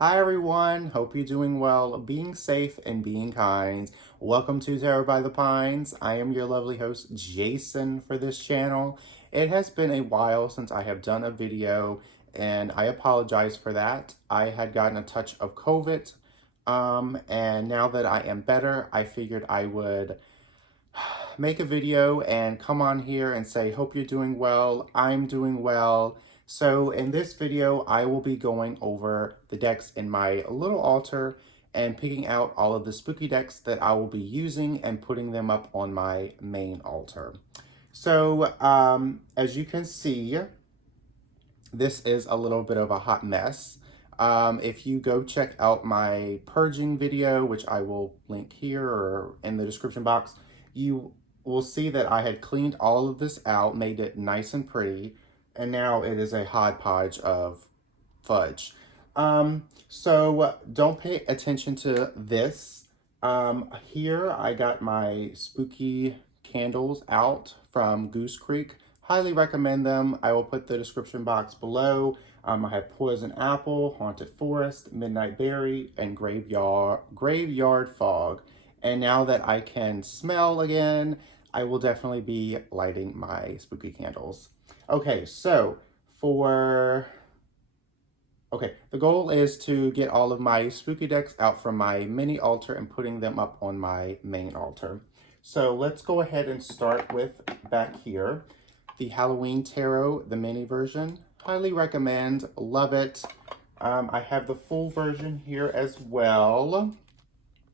Hi everyone, hope you're doing well, being safe and being kind. Welcome to Tarot by the Pines. I am your lovely host, Jason, for this channel. It has been a while since I have done a video, and I apologize for that. I had gotten a touch of COVID, and now that I am better, I figured I would make a video and come on here and say, hope you're doing well, I'm doing well. So in this video, I will be going over the decks in my little altar and picking out all of the spooky decks that I will be using and putting them up on my main altar. So as you can see, this is a little bit of a hot mess. If you go check out my purging video, which I will link here or in the description box, you will see that I had cleaned all of this out, made it nice and pretty, and now it is a hodgepodge of fudge. So don't pay attention to this. Here I got my spooky candles out from Goose Creek. Highly recommend them. I will put the description box below. I have Poison Apple, Haunted Forest, Midnight Berry, and Graveyard Fog. And now that I can smell again, I will definitely be lighting my spooky candles. Okay, so the goal is to get all of my spooky decks out from my mini altar and putting them up on my main altar. So let's go ahead and start with back here. The Halloween Tarot, the mini version. Highly recommend, love it. I have the full version here as well.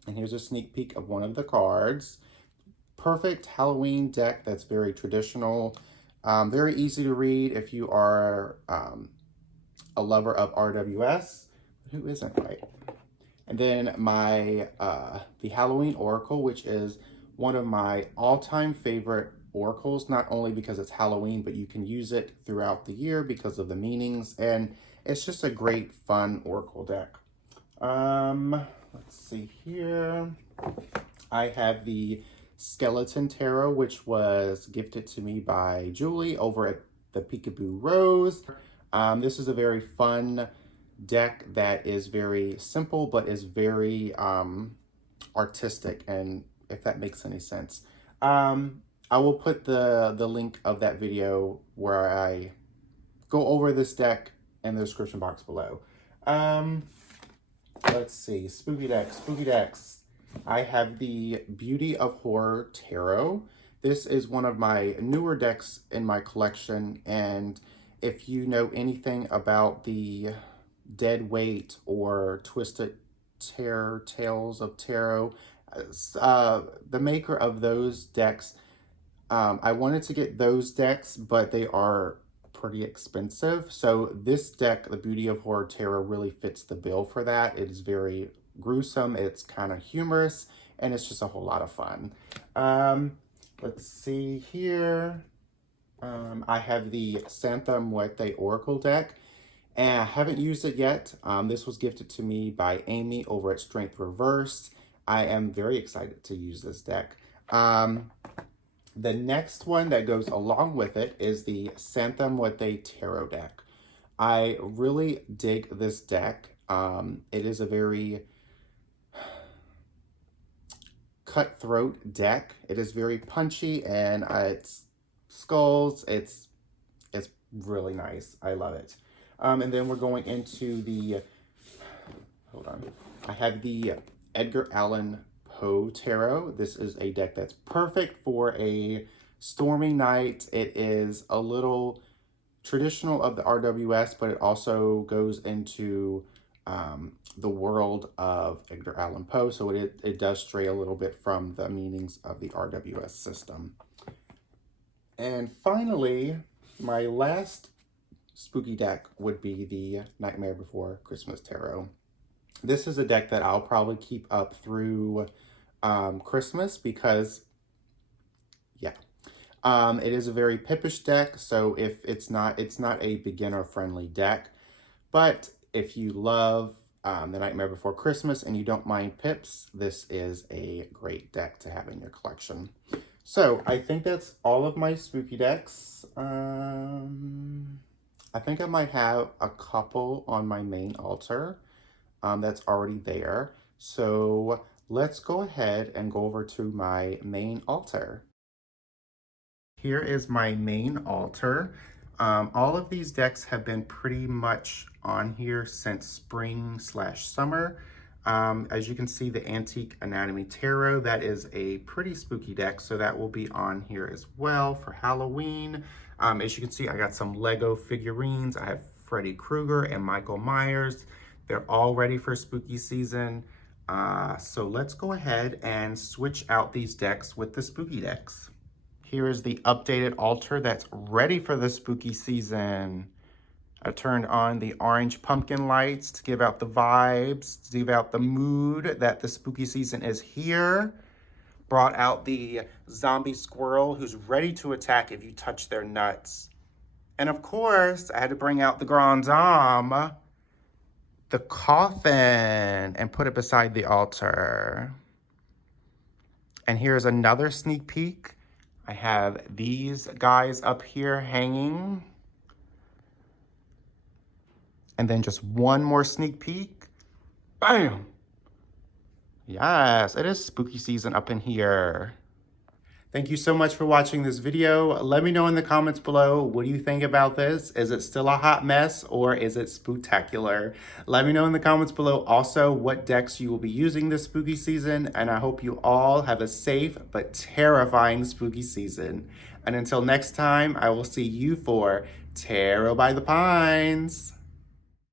And here's a sneak peek of one of the cards. Perfect Halloween deck that's very traditional. Very easy to read if you are a lover of RWS. Who isn't, right? And then my the Halloween Oracle, which is one of my all-time favorite oracles, not only because it's Halloween, but you can use it throughout the year because of the meanings, and it's just a great, fun oracle deck. Let's see here. I have the Skeleton Tarot, which was gifted to me by Julie over at the Peekaboo Rose. This is a very fun deck that is very simple, but is very artistic, and if that makes any sense. I will put the link of that video where I go over this deck in the description box below. Let's see, spooky decks. I have the Beauty of Horror Tarot. This is one of my newer decks in my collection, and if you know anything about the Dead Weight or Twisted Tales of Tarot, the maker of those decks, I wanted to get those decks, but they are pretty expensive. So this deck, the Beauty of Horror Tarot, really fits the bill for that. It is very gruesome, it's kind of humorous, and it's just a whole lot of fun. Let's see here. I have the Santa Muerte Oracle deck, and I haven't used it yet. This was gifted to me by Amy over at Strength Reversed. I am very excited to use this deck. The next one that goes along with it is the Santa Muerte Tarot deck. I really dig this deck. It is a very cutthroat deck. It is very punchy, and it's skulls. It's really nice. I love it. And then we're going into the, hold on. I have the Edgar Allan Poe Tarot. This is a deck that's perfect for a stormy night. It is a little traditional of the RWS, but it also goes into the world of Edgar Allan Poe, so it does stray a little bit from the meanings of the RWS system. And finally, my last spooky deck would be the Nightmare Before Christmas Tarot. This is a deck that I'll probably keep up through Christmas because, yeah, it is a very pippish deck. So if it's not a beginner friendly deck, but if you love the Nightmare Before Christmas and you don't mind pips, this is a great deck to have in your collection. So I think that's all of my spooky decks. I think I might have a couple on my main altar. that's already there. So let's go ahead and go over to my main altar. Here is my main altar. All of these decks have been pretty much on here since spring/summer. As you can see, the Antique Anatomy Tarot, that is a pretty spooky deck, so that will be on here as well for Halloween. As you can see, I got some Lego figurines. I have Freddy Krueger and Michael Myers. They're all ready for spooky season. So let's go ahead and switch out these decks with the spooky decks. Here is the updated altar that's ready for the spooky season. I turned on the orange pumpkin lights to give out the vibes, to give out the mood that the spooky season is here. Brought out the zombie squirrel who's ready to attack if you touch their nuts. And of course, I had to bring out the grand dame, the coffin, and put it beside the altar. And here's another sneak peek. I have these guys up here hanging. And then just one more sneak peek. Bam! Yes, it is spooky season up in here. Thank you so much for watching this video. Let me know in the comments below, what do you think about this? Is it still a hot mess or is it spooktacular? Let me know in the comments below also what decks you will be using this spooky season, and I hope you all have a safe but terrifying spooky season. And until next time, I will see you for Tarot by the Pines.